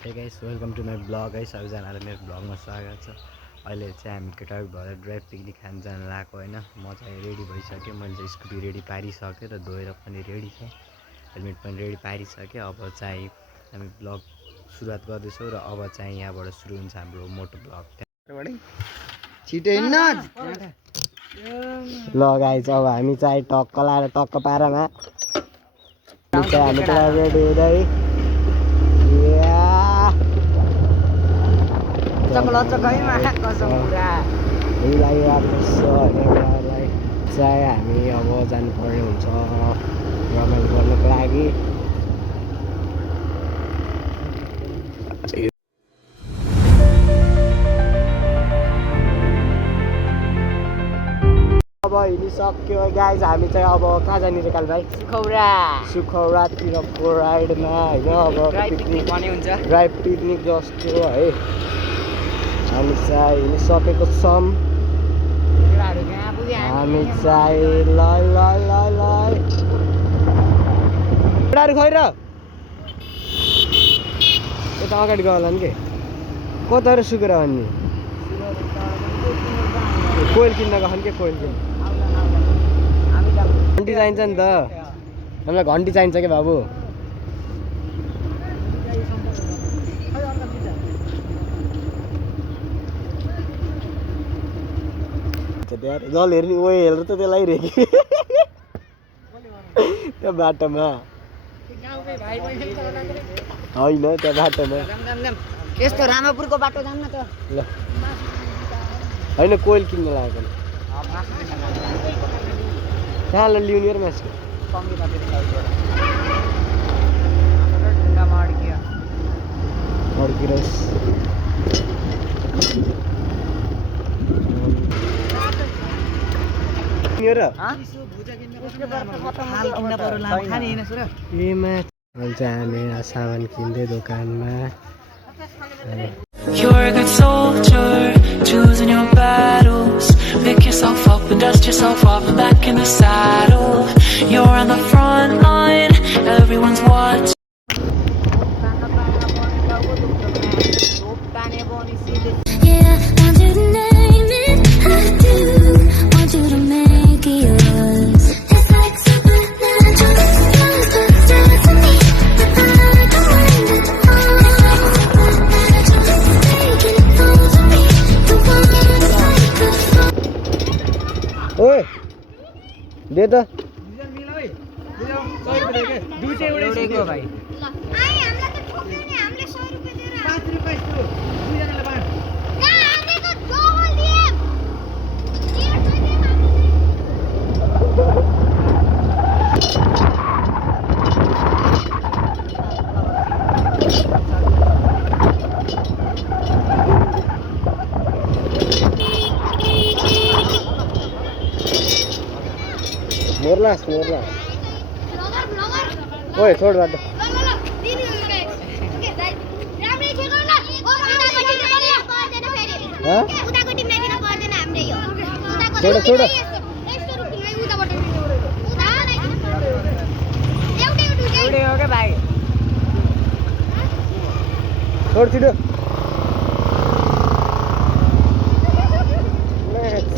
Hey guys, welcome to my vlog guys. सबैजनालाई मेरो भ्लगमा स्वागत छ। अहिले चाहिँ हामी केटाहरू भएर ड्राइभ पिकनिक खान जान लागेको हैन। म चाहिँ रेडी भइसकेँ। मैले चाहिँ स्कुटी रेडी पारिसकेँ र धोएर पनि रेडी छ। हेलमेट पनि रेडी पारिसकेँ। अब चाहिँ हामी भ्लग सुरुवात गर्दैछौँ र अब चाहिँ यहाँबाट सुरु हुन्छ हाम्रो मोटो भ्लग। छिटो हिँड्न ल गाइस, अब हामी चाहिँ टक्क लाएर टक्क पारामा हामी रेडी हुँदै चाहिँ हामी अब जानुपर्ने हुन्छ रमाइलो गर्नुको लागि। अब हिँडिसक्यो गाइज। हामी चाहिँ अब कहाँ जाने रे काल भाइ? सुखौरातिरको राइडमा होइन। अब ड्राइभ पिकनिक जस्तो है हामी चाहिँ हिँडिसकेको छौँ। हामी चाहिँ ल केटाहरू खै र यता अगाडि गयो होला नि के कता सुकेर भन्ने कोइल किन्न गयो के कोइल किन्न घन्टी चाहिन्छ नि त हामीलाई घन्टी चाहिन्छ क्या बाबु। जल हेर्ने ओ हेरेर त त्यसलाई रेखी त्यो बाटोमा होइन त्यो बाटोमा यस्तो रामापुरको बाटो जान्न त ल होइन कोइल किन्न लागेको कहाँ ल्याउने र मासु अड्किरोस् हामी सामान किन्दै दोकानमा। You're a good soldier, choosing your battles. Pick yourself up and dust yourself off and back in the saddle. You're on the front line, everyone's watching. Yeah, want you to name it, I do. Want you to make it yours. It's like supernatural, just dance with me. I don't mind it all. ओए they त मोरलास ओए छोड बाटो छोड छोड छिटो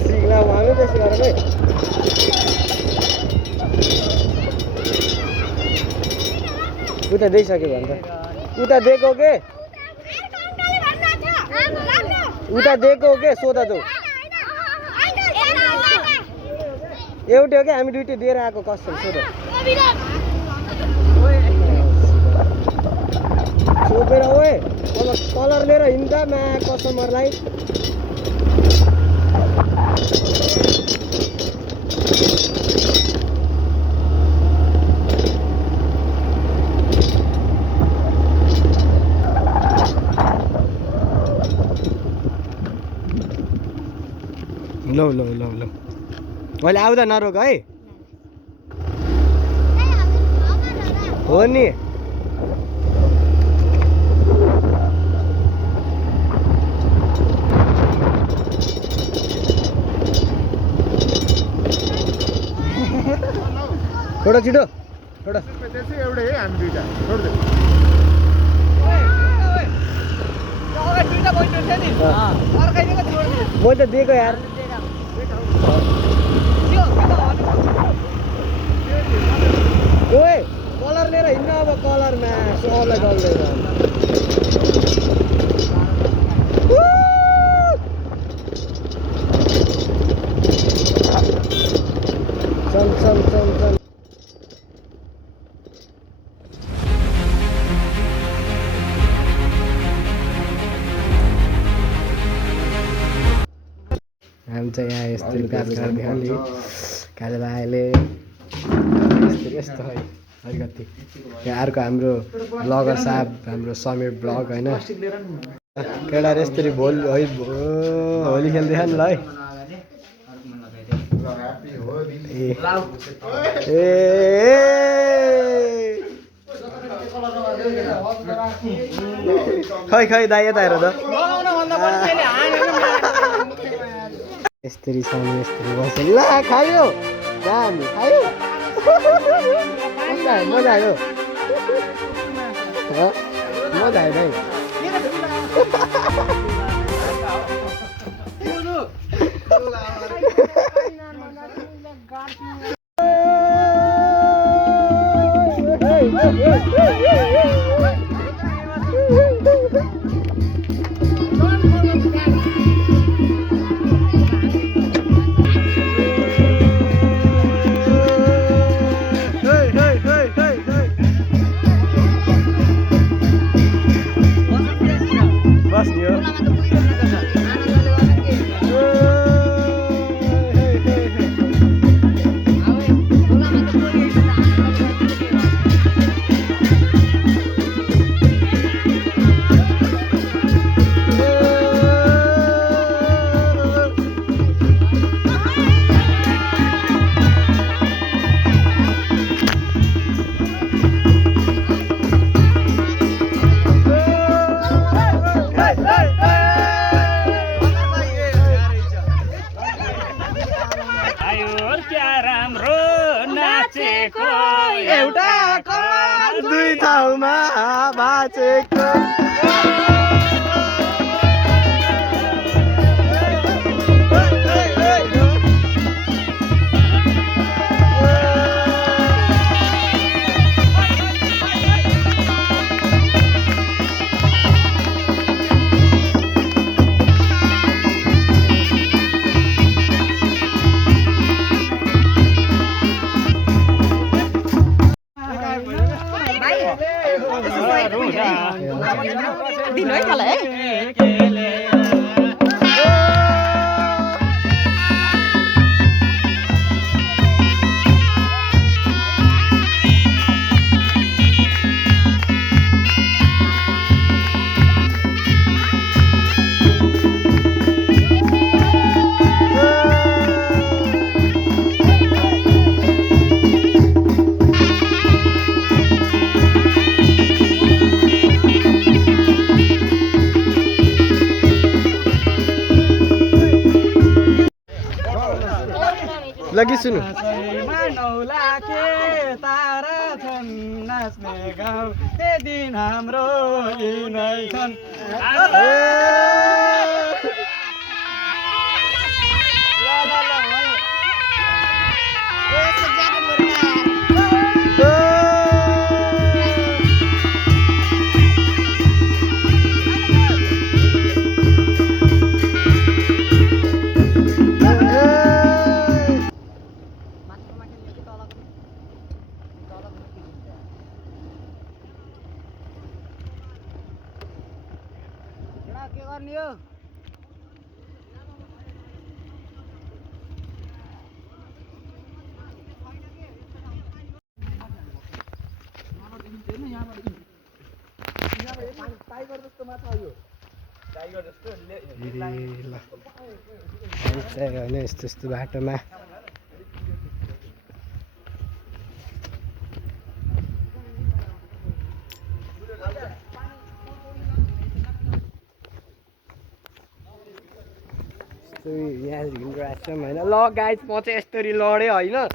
सिग्ला भागो त्यसो गरेर भाइ उता दिइसक्यो भने त उता दिएको के सोधा जाऊ एउटै हो क्या हामी दुइटै दिएर आएको कस्तो सोधो सोधेर ओए अब कलर लिएर हिँड्दा मा कस्टमरलाई लौ अहिले आउँदा नरोक है हो नि। छोडो छिटो छोडो एउटै है हामी दुईटा छोड दे म त दिएको यार ओए कलर लिएर हिँड्न अब कलरमा सबलाई डल्दैन चल चल चल चल हामी चाहिँ यहाँ यस्तो कारखाना देखाउने कालेबाले यस्तो है अलिकति यहाँ अर्को हाम्रो ब्लगर साहब हाम्रो समीर ब्लग होइन केटाहरू यसरी होली खेल्दैछ नि ल है खै खै दाइ यता हेर त यस्तरी सानो यस्तरी बस्यो ल खायो दामी खायो मजा आयो मजा आयो भाइ एउटा कलर दुई ठाउँमा बाँचेको दिनु है मलाई लगी सुनु तारा छन् नाच्ने गाउँ त्यो दिन हाम्रो यिनै छन् के गर्ने हो होइन यस्तो यस्तो बाटोमा यहाँ हिँडिरहेको छौँ होइन ल गाइस म चाहिँ यस्तरी लडेँ होइन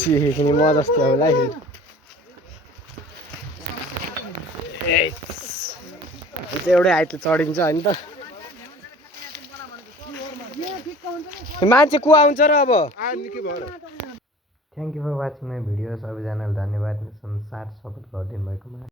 सिक्ने म जस्तो होला है एउटै हाइट चढिन्छ होइन त मान्छे को आउँछ र अब thank you for watching my video सबैजनालाई धन्यवाद संसार सपोर्ट गरिदिनु भएकोमा